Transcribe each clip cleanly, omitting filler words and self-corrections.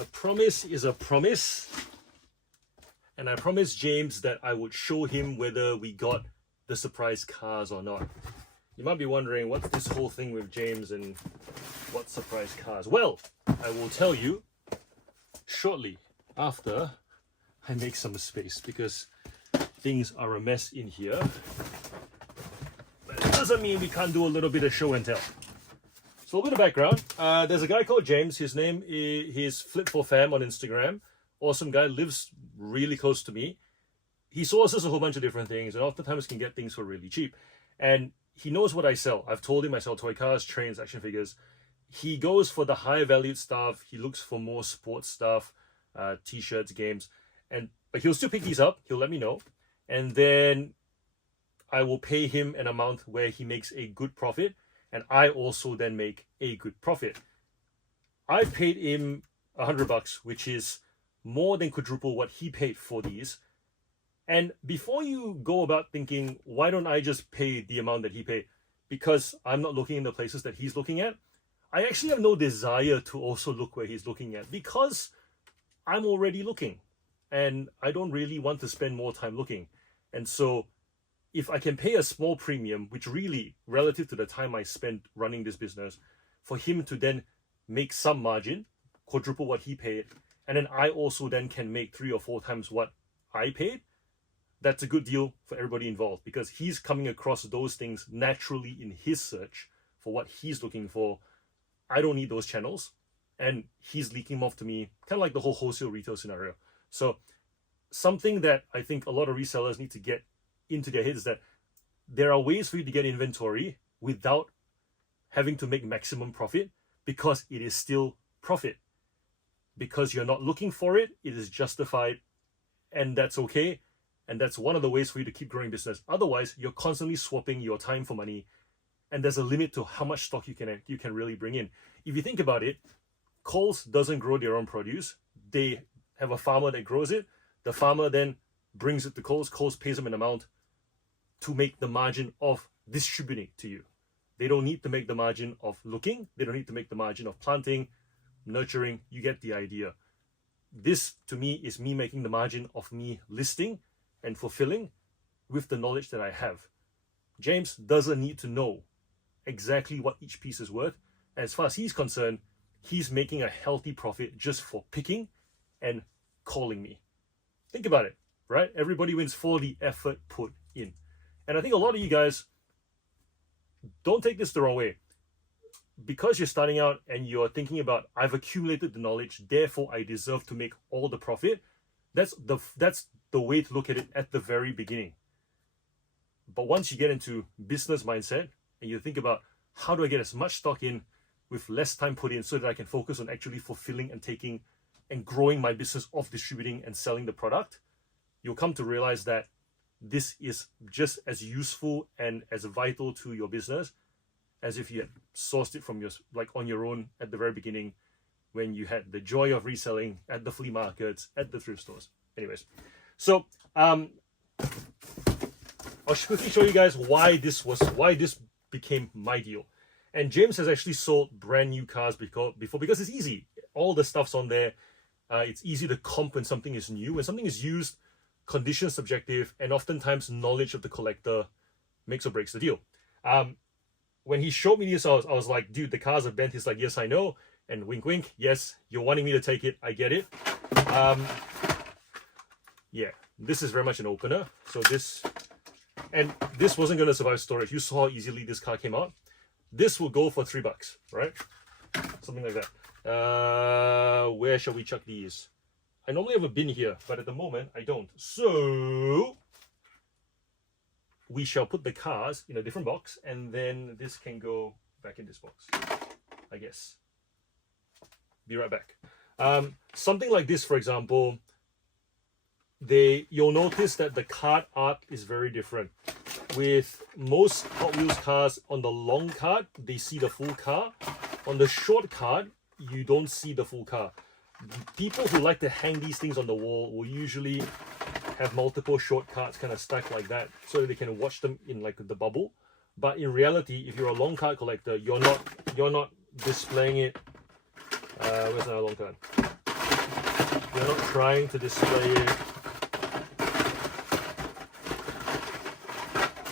A promise is a promise. And I promised James that I would show him whether we got the surprise cars or not. You might be wondering, what's this whole thing with James and what surprise cars? Well, I will tell you shortly after I make some space, because things are a mess in here. But it doesn't mean we can't do a little bit of show and tell. So a little bit of background. There's a guy called James. His name is Flip4Fam on Instagram. Awesome guy, lives really close to me. He sources a whole bunch of different things and oftentimes can get things for really cheap. And he knows what I sell. I've told him I sell toy cars, trains, action figures. He goes for the higher valued stuff. He looks for more sports stuff, t-shirts, games. But he'll still pick these up. He'll let me know. And then I will pay him an amount where he makes a good profit. And I also then make a good profit. I paid him $100, which is more than quadruple what he paid for these. And before you go about thinking, why don't I just pay the amount that he paid? Because I'm not looking in the places that he's looking at. I actually have no desire to also look where he's looking at, because I'm already looking and I don't really want to spend more time looking. And so if I can pay a small premium, which really, relative to the time I spent running this business, for him to then make some margin, quadruple what he paid, and then I also then can make 3 or 4 times what I paid, that's a good deal for everybody involved, because he's coming across those things naturally in his search for what he's looking for. I don't need those channels, and he's leaking them off to me, kind of like the whole wholesale retail scenario. So something that I think a lot of resellers need to get into their heads is that there are ways for you to get inventory without having to make maximum profit, because it is still profit. Because you're not looking for it, it is justified, and that's okay. And that's one of the ways for you to keep growing business. Otherwise, you're constantly swapping your time for money, and there's a limit to how much stock you can really bring in. If you think about it, Coles doesn't grow their own produce. They have a farmer that grows it. The farmer then brings it to Coles. Coles pays them an amount to make the margin of distributing to you. They don't need to make the margin of looking. They don't need to make the margin of planting, nurturing. You get the idea. This, to me, is me making the margin of me listing and fulfilling with the knowledge that I have. James doesn't need to know exactly what each piece is worth. As far as he's concerned, he's making a healthy profit just for picking and calling me. Think about it, right? Everybody wins for the effort put in. And I think a lot of you guys, don't take this the wrong way. Because you're starting out and you're thinking about, I've accumulated the knowledge, therefore I deserve to make all the profit. That's the way to look at it at the very beginning. But once you get into business mindset and you think about, how do I get as much stock in with less time put in so that I can focus on actually fulfilling and taking and growing my business of distributing and selling the product, you'll come to realize that this is just as useful and as vital to your business as if you had sourced it from on your own at the very beginning, when you had the joy of reselling at the flea markets, at the thrift stores. Anyways, so I'll quickly show you guys why this became my deal. And James has actually sold brand new cars before, because it's easy. All the stuff's on there. It's easy to comp when something is new. When something is used, condition subjective, and oftentimes knowledge of the collector makes or breaks the deal. When he showed me this, I was like, dude, the cars are bent. He's like, yes, I know. And wink, wink. Yes, you're wanting me to take it. I get it. Yeah, this is very much an opener. So this wasn't going to survive storage. You saw how easily this car came out. This will go for $3, right? Something like that. Where shall we chuck these? I normally have a bin here, but at the moment I don't. So we shall put the cars in a different box, and then this can go back in this box, I guess. Be right back. Something like this, for example, you'll notice that the card art is very different. With most Hot Wheels cars, on the long card, they see the full car. On the short card, you don't see the full car. People who like to hang these things on the wall will usually have multiple short cards kind of stacked like that so that they can watch them in like the bubble. But in reality, if you're a long card collector, you're not displaying it. Where's another long card? You're not trying to display it.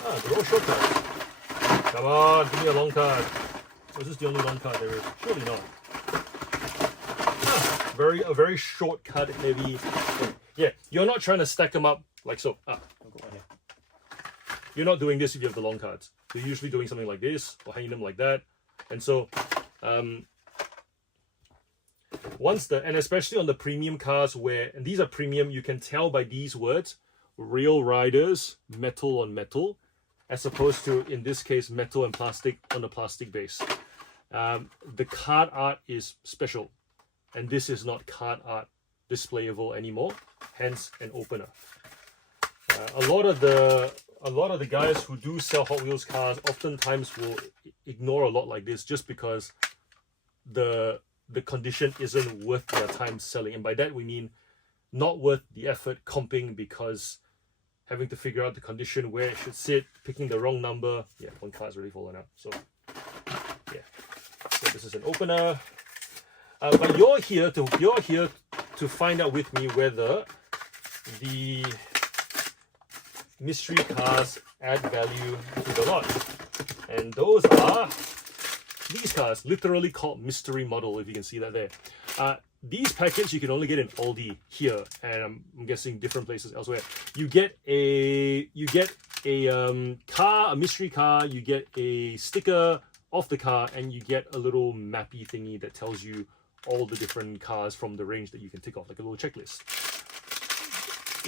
Ah, they're all short cards. Come on, give me a long card. Or is this the only long card there is? Surely not. Ah, a very short card heavy thing. Yeah, you're not trying to stack them up like so. Ah, I'll go on here. You're not doing this if you have the long cards. You're usually doing something like this or hanging them like that. And so, and especially on the premium cars and these are premium, you can tell by these words, real riders, metal on metal, as opposed to, in this case, metal and plastic on a plastic base. The card art is special, and this is not card art displayable anymore, hence an opener. A lot of the guys who do sell Hot Wheels cars oftentimes will ignore a lot like this just because the condition isn't worth their time selling. And by that we mean not worth the effort comping, because having to figure out the condition, where it should sit, picking the wrong number. Yeah, one card's really fallen out. So yeah, so this is an opener. But you're here to find out with me whether the mystery cars add value to the lot. And those are these cars, literally called mystery model, if you can see that there. These packets you can only get in Aldi here, and I'm guessing different places elsewhere. You get a car, a mystery car, you get a sticker of the car, and you get a little mappy thingy that tells you all the different cars from the range that you can tick off, like a little checklist.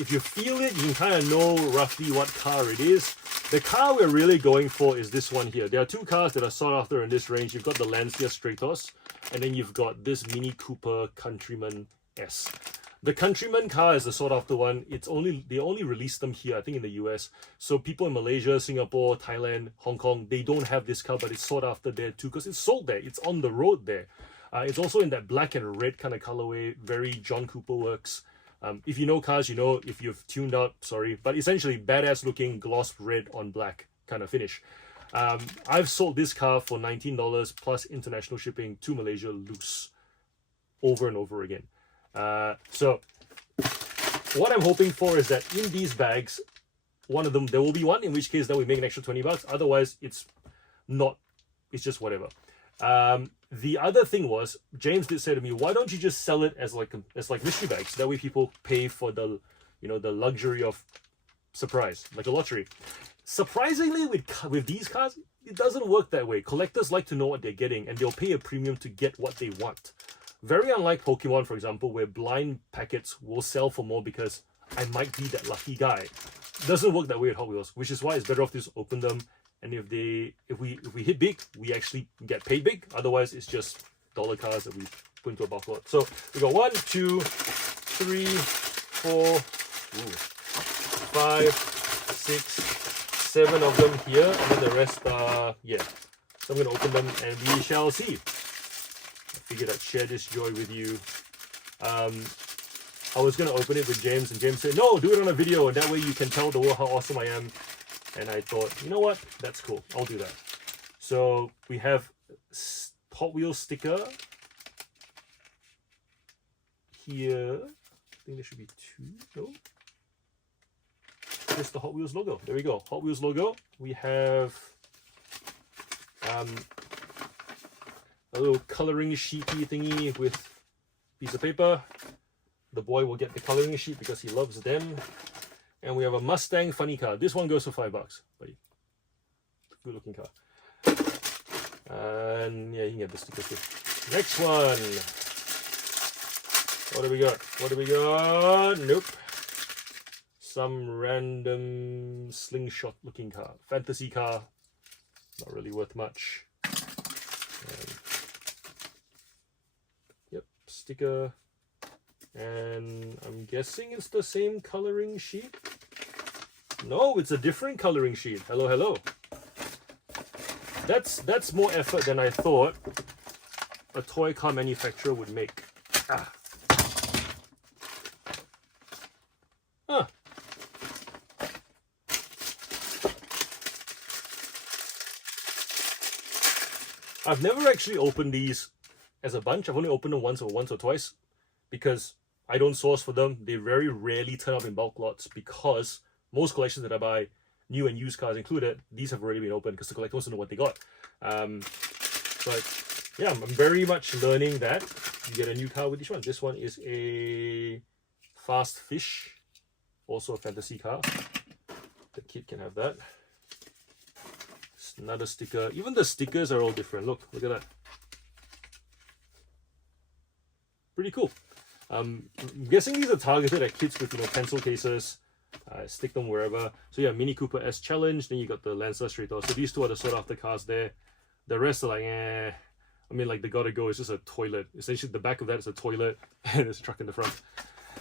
If you feel it, you can kind of know roughly what car it is. The car we're really going for is this one here. There are two cars that are sought after in this range. You've got the Lancia Stratos, and then you've got this Mini Cooper Countryman S. The Countryman car is the sought after one. They only released them here, I think in the US. So people in Malaysia, Singapore, Thailand, Hong Kong, they don't have this car, but it's sought after there too because it's sold there. It's on the road there. It's also in that black and red kind of colorway, very John Cooper works. If you know cars, you know. If you've tuned out, sorry. But essentially, badass looking gloss red on black kind of finish. I've sold this car for $19 plus international shipping to Malaysia loose over and over again. So what I'm hoping for is that in these bags, one of them, there will be one, in which case then we make an extra $20. Otherwise, it's just whatever. The other thing was, James did say to me, why don't you just sell it as like mystery bags? That way people pay for the luxury of surprise, like a lottery. Surprisingly, with these cars, it doesn't work that way. Collectors like to know what they're getting, and they'll pay a premium to get what they want. Very unlike Pokemon, for example, where blind packets will sell for more because I might be that lucky guy. It doesn't work that way at Hot Wheels, which is why it's better off to just open them. And if we hit big, we actually get paid big. Otherwise, it's just dollar cars that we put into a bulk lot. So we got 1, 2, 3, 4, 5, 6, 7 of them here, and then the rest are So I'm gonna open them and we shall see. I figured I'd share this joy with you. I was gonna open it with James, and James said, "No, do it on a video, and that way you can tell the world how awesome I am." And I thought, you know what? That's cool. I'll do that. So we have Hot Wheels sticker here. I think there should be 2. No? Just the Hot Wheels logo. There we go. Hot Wheels logo. We have a little coloring sheety thingy with piece of paper. The boy will get the coloring sheet because he loves them. And we have a Mustang funny car. This one goes for $5, buddy. Good looking car. And yeah, you can get the sticker too. Next one. What do we got? What do we got? Nope. Some random slingshot looking car. Fantasy car. Not really worth much. Yep, sticker. And I'm guessing it's the same coloring sheet. No, it's a different coloring sheet. Hello, hello. That's more effort than I thought a toy car manufacturer would make. Ah. Huh. I've never actually opened these as a bunch. I've only opened them once or twice because I don't source for them. They very rarely turn up in bulk lots because most collections that I buy, new and used cars included, these have already been opened because the collectors don't know what they got. But yeah, I'm very much learning that you get a new car with each one. This one is a Fast Fish, also a fantasy car. The kid can have that. It's another sticker. Even the stickers are all different. Look at that. Pretty cool. I'm guessing these are targeted at kids with pencil cases. Stick them wherever. So yeah, Mini Cooper S Challenge. Then you got the Lancer straight off. So these two are the sought after cars there. The rest are like I mean, like the gotta go is just a toilet. Essentially, the back of that is a toilet and there's a truck in the front.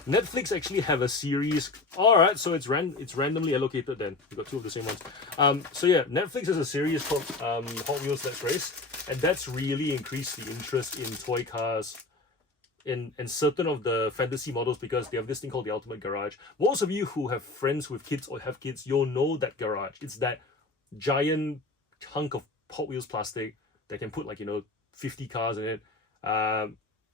Netflix actually have a series. All right, so it's randomly allocated. Then you got two of the same ones. So yeah, Netflix has a series called Hot Wheels Let's Race, and that's really increased the interest in toy cars. In certain of the fantasy models, because they have this thing called the Ultimate Garage. Most of you who have friends with kids or have kids, you'll know that garage. It's that giant hunk of Hot Wheels plastic that can put 50 cars in it.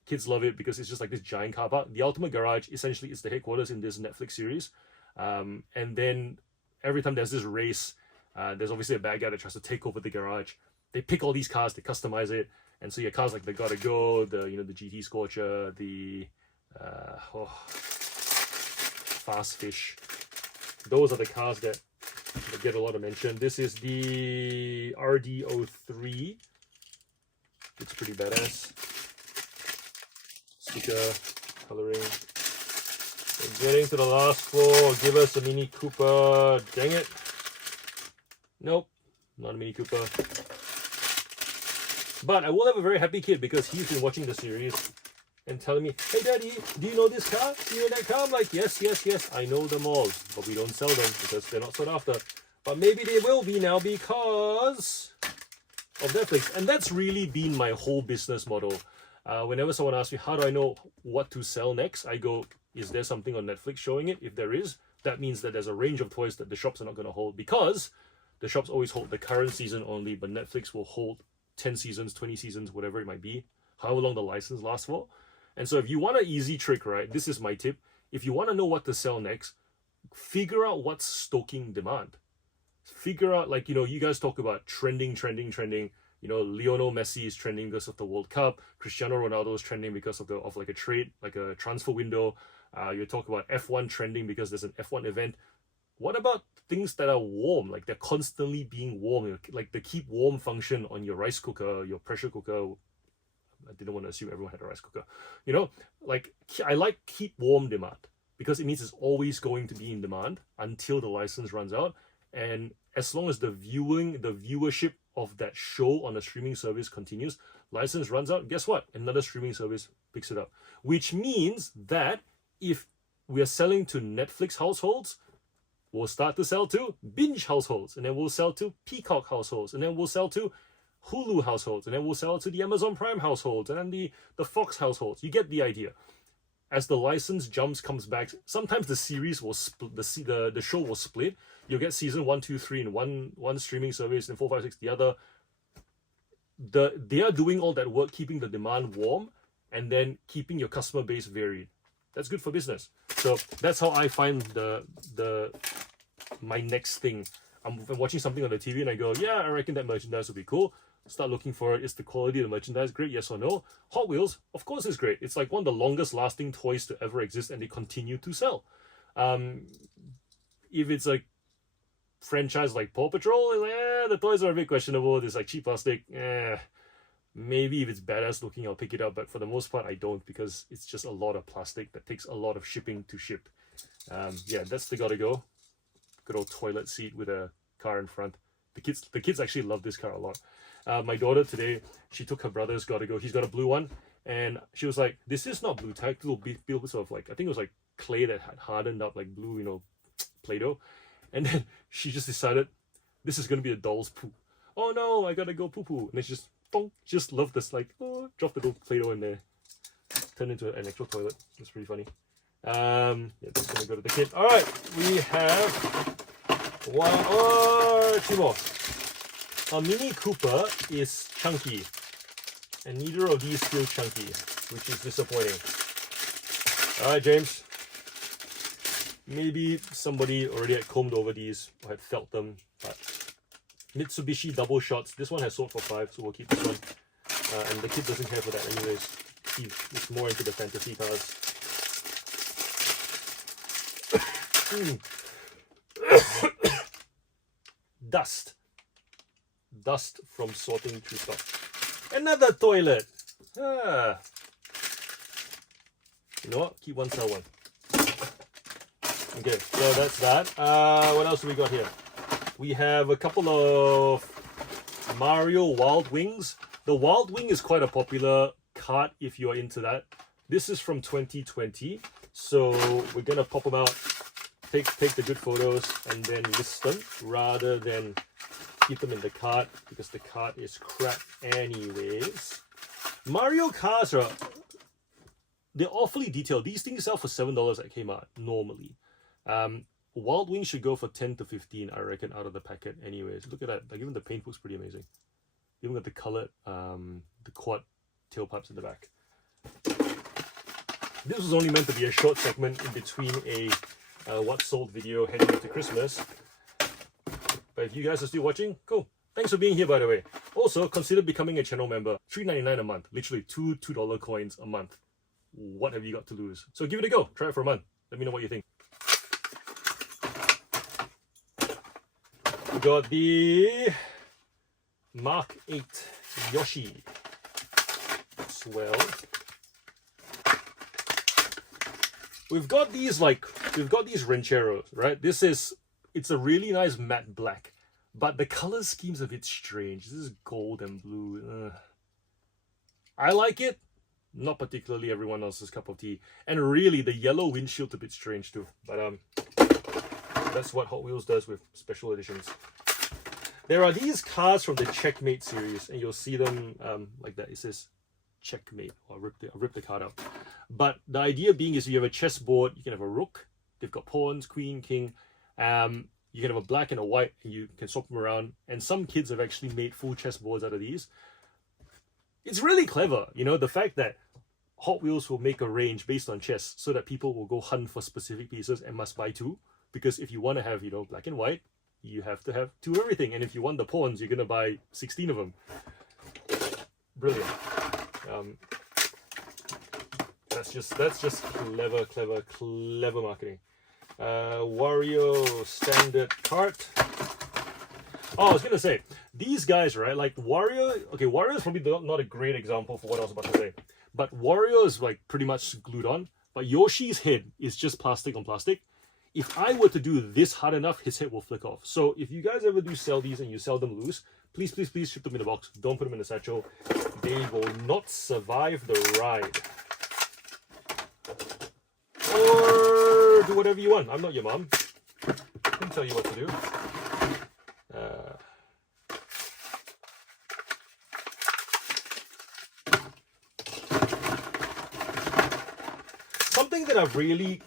Kids love it because it's just like this giant car park. The Ultimate Garage essentially is the headquarters in this Netflix series. And then every time there's this race, there's obviously a bad guy that tries to take over the garage. They pick all these cars, they customize it. And so your cars like the Gotta Go, the the GT Scorcher, the Fast Fish. Those are the cars that get a lot of mention. This is the RD03. It's pretty badass. Sticker, coloring. We're getting to the last floor. Give us a Mini Cooper. Dang it. Nope, not a Mini Cooper. But I will have a very happy kid because he's been watching the series and telling me, hey daddy, do you know this car? Do you know that car? I'm like, yes, I know them all, but we don't sell them because they're not sought after. But maybe they will be now because of Netflix. And that's really been my whole business model. Whenever someone asks me, how do I know what to sell next? I go, is there something on Netflix showing it? If there is, that means that there's a range of toys that the shops are not going to hold, because the shops always hold the current season only, but Netflix will hold 10 seasons, 20 seasons, whatever it might be, however long the license lasts for. And so if you want an easy trick, right, this is my tip. If you want to know what to sell next, figure out what's stoking demand. Figure out, you guys talk about trending. Lionel Messi is trending because of the World Cup. Cristiano Ronaldo is trending because of a trade, like a transfer window. You talk about F1 trending because there's an F1 event. What about things that are warm, like they're constantly being warm, like the keep warm function on your rice cooker, your pressure cooker? I didn't want to assume everyone had a rice cooker. I like keep warm demand because it means it's always going to be in demand until the license runs out. And as long as the viewership of that show on a streaming service continues, license runs out, guess what? Another streaming service picks it up. Which means that if we are selling to Netflix households, we'll start to sell to Binge households, and then we'll sell to Peacock households, and then we'll sell to Hulu households, and then we'll sell to the Amazon Prime households, and then the Fox households. You get the idea. As the license comes back, sometimes the series will split, the show will split. You'll get season 1, 2, 3 in one streaming service, and 4, 5, 6 the other. They are doing all that work, keeping the demand warm, and then keeping your customer base varied. That's good for business. So that's how I find my next thing. I'm watching something on the TV and I go, yeah, I reckon that merchandise would be cool. Start looking for it. Is the quality of the merchandise great? Yes or no? Hot Wheels, of course, is great. It's like one of the longest lasting toys to ever exist, and they continue to sell. If it's a franchise like Paw Patrol, the toys are a bit questionable. There's like cheap plastic. Maybe if it's badass looking, I'll pick it up, but for the most part, I don't, because it's just a lot of plastic that takes a lot of shipping to ship. Yeah, that's the Gotta Go. Good old toilet seat with a car in front. The kids actually love this car a lot. My daughter today, she took her brother's Gotta Go. He's got a blue one, and she was like, "This is not blue tack. Little bits of I think it was like clay that had hardened up, like blue, Play-Doh." And then she just decided this is gonna be a doll's poo. Oh no, I gotta go poo poo. And then she just loved this, drop the little Play-Doh in there, turn into an actual toilet. It's pretty funny. Yeah, that's gonna go to the kid. All right, we have one or two more. A Mini Cooper is chunky, and neither of these feel chunky, which is disappointing. All right, James. Maybe somebody already had combed over these or had felt them, but Mitsubishi double shots. This one has sold for 5, so we'll keep this one. And the kid doesn't care for that anyways. He's more into the fantasy cars. Dust from sorting through stock. Another toilet. You know what? Keep one, sell one. Okay, so that's that. What else do we got here? We have a couple of Mario Wild Wings. The Wild Wing is quite a popular card if you're into that. This is from 2020. So we're gonna pop them out, take the good photos, and then list them rather than keep them in the cart because the cart is crap anyways. Mario cars they're awfully detailed. These things sell for $7 at Kmart normally. Wild Wing should go for 10 to 15, I reckon, out of the packet anyways. Look at that. Like, even the paint looks pretty amazing. Even got the colored, the quad tailpipes in the back. This was only meant to be a short segment in between a what sold video heading into Christmas. But if you guys are still watching, cool. Thanks for being here, by the way. Also, consider becoming a channel member. $3.99 a month. Literally two $2 coins a month. What have you got to lose? So give it a go. Try it for a month. Let me know what you think. We got the Mark 8 Yoshi. Swell. We've got these rancheros, right? It's a really nice matte black, but the color scheme's a bit strange. This is gold and blue. I like it, not particularly everyone else's cup of tea. And really, the yellow windshield's a bit strange too. But that's what Hot Wheels does with special editions. There are these cars from the Checkmate series, and you'll see them like that. It says Checkmate. I'll rip the card out. But the idea being is you have a chessboard, you can have a rook, they've got pawns, queen, king. You can have a black and a white, and you can swap them around. And some kids have actually made full chessboards out of these. It's really clever, you know, the fact that Hot Wheels will make a range based on chess so that people will go hunt for specific pieces and must buy 2. Because if you want to have, you know, black and white, you have to have 2 of everything. And if you want the pawns, you're going to buy 16 of them. Brilliant. That's just clever marketing. Wario standard cart. Oh, I was gonna say, these guys, right? Like Wario. Okay, Wario is probably not a great example for what I was about to say. But Wario is like pretty much glued on. But Yoshi's head is just plastic on plastic. If I were to do this hard enough, his head will flick off. So if you guys ever do sell these and you sell them loose, please ship them in a box. Don't put them in a satchel. They will not survive the ride. Or do whatever you want. I'm not your mom. I can tell you what to do. Something that I've really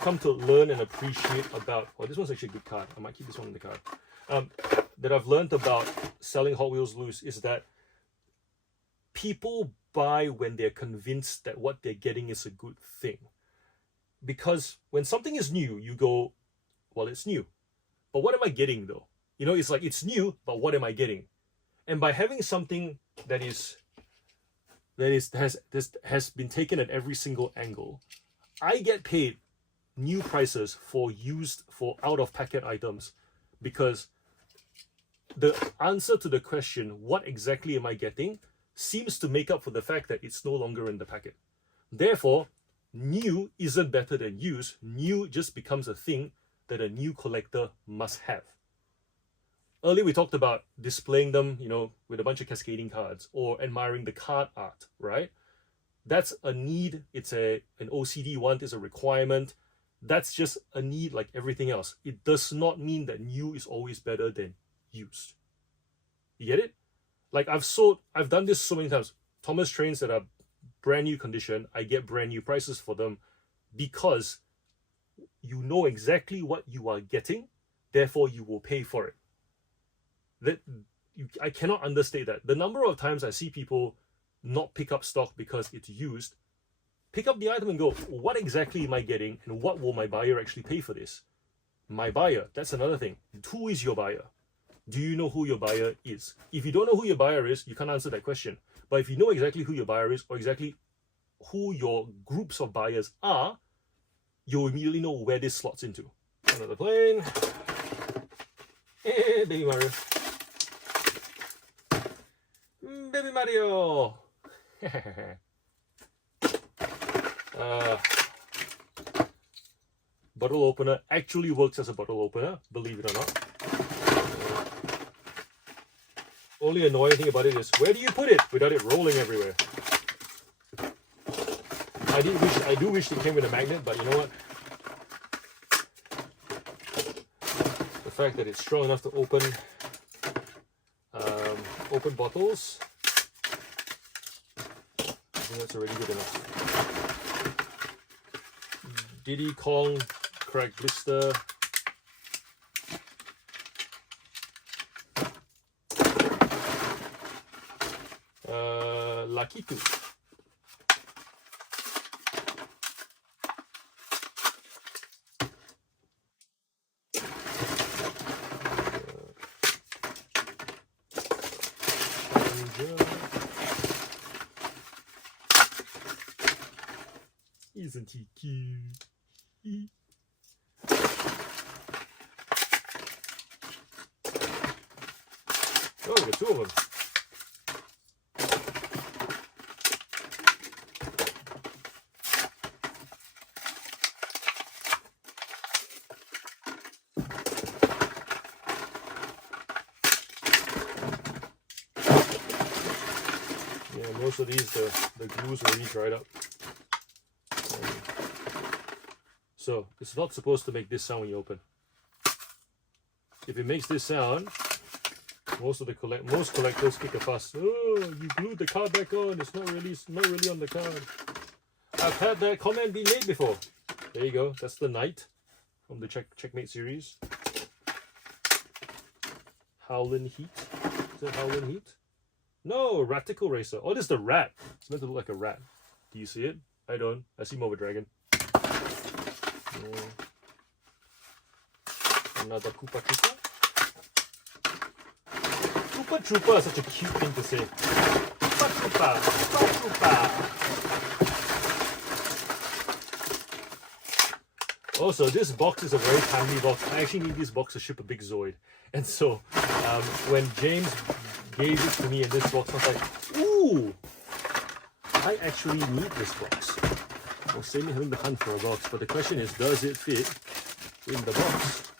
come to learn and appreciate about, oh, this one's actually a good card. I might keep this one in the card. That I've learned about selling Hot Wheels loose is that people buy when they're convinced that what they're getting is a good thing. Because when something is new, you go, well, it's new. But what am I getting though? You know, it's like, it's new, but what am I getting? And by having something that has been taken at every single angle, I get paid new prices for out of packet items, because the answer to the question, what exactly am I getting, seems to make up for the fact that it's no longer in the packet. Therefore, new isn't better than used. New just becomes a thing that a new collector must have. Earlier we talked about displaying them, you know, with a bunch of cascading cards, or admiring the card art, right? That's a need. It's an OCD want, it's a requirement. That's just a need like everything else. It does not mean that new is always better than used. You get it? Like I've done this so many times. Thomas trains that are brand new condition, I get brand new prices for them, because you know exactly what you are getting, therefore you will pay for it. I cannot understate that. The number of times I see people not pick up stock because it's used pick up the item and go, what exactly am I getting and what will my buyer actually pay for this? My buyer, that's another thing. Who is your buyer? Do you know who your buyer is? If you don't know who your buyer is, you can't answer that question. But if you know exactly who your buyer is or exactly who your groups of buyers are, you'll immediately know where this slots into. Another plane. Hey, Baby Mario. Baby Mario. Bottle opener actually works as a bottle opener, believe it or not. Only annoying thing about it is, where do you put it without it rolling everywhere? I do wish it came with a magnet, but you know what? The fact that it's strong enough to open bottles, I think that's already good enough. Diddy Kong crack blister. Lakitu. Isn't he cute? Oh, we got two of them. Yeah, most of these, the glue's already dried up. So it's not supposed to make this sound when you open. If it makes this sound, most collectors kick a fuss. Oh, you glued the card back on. It's not really on the card. I've had that comment being made before. There you go. That's the Knight from the Checkmate series. Howlin' Heat. Is it Howlin' Heat? No, Ratical Racer. Oh, this is the rat. It's meant to look like a rat. Do you see it? I don't. I see more of a dragon. Another Koopa Troopa. Koopa Troopa is such a cute thing to say. Koopa Troopa, Koopa Troopa. Also, this box is a very timely box. I actually need this box to ship a big Zoid. And so, when James gave it to me in this box, I was like, ooh, I actually need this box. I was saving having to hunt for a box, but the question is, does it fit in the box?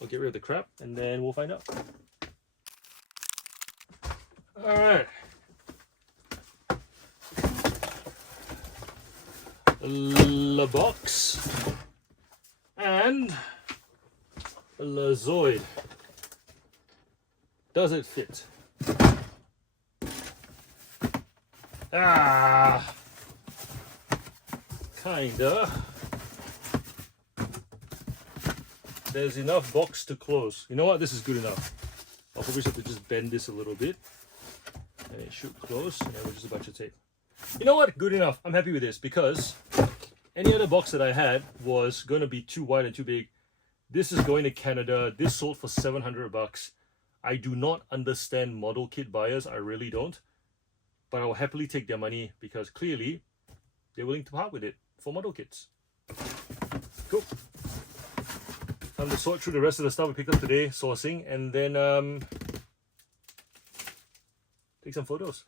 I'll get rid of the crap and then we'll find out. Alright. The box and the Zoid. Does it fit? Ah, kinda. There's enough box to close. You know what? This is good enough. I'll probably have to just bend this a little bit. And it should close. And then we'll just a bunch of tape. You know what? Good enough. I'm happy with this because any other box that I had was going to be too wide and too big. This is going to Canada. This sold for $700. I do not understand model kit buyers. I really don't. But I will happily take their money because clearly they're willing to part with it for model kits. Cool. Time to sort through the rest of the stuff we picked up today, sourcing, and then take some photos.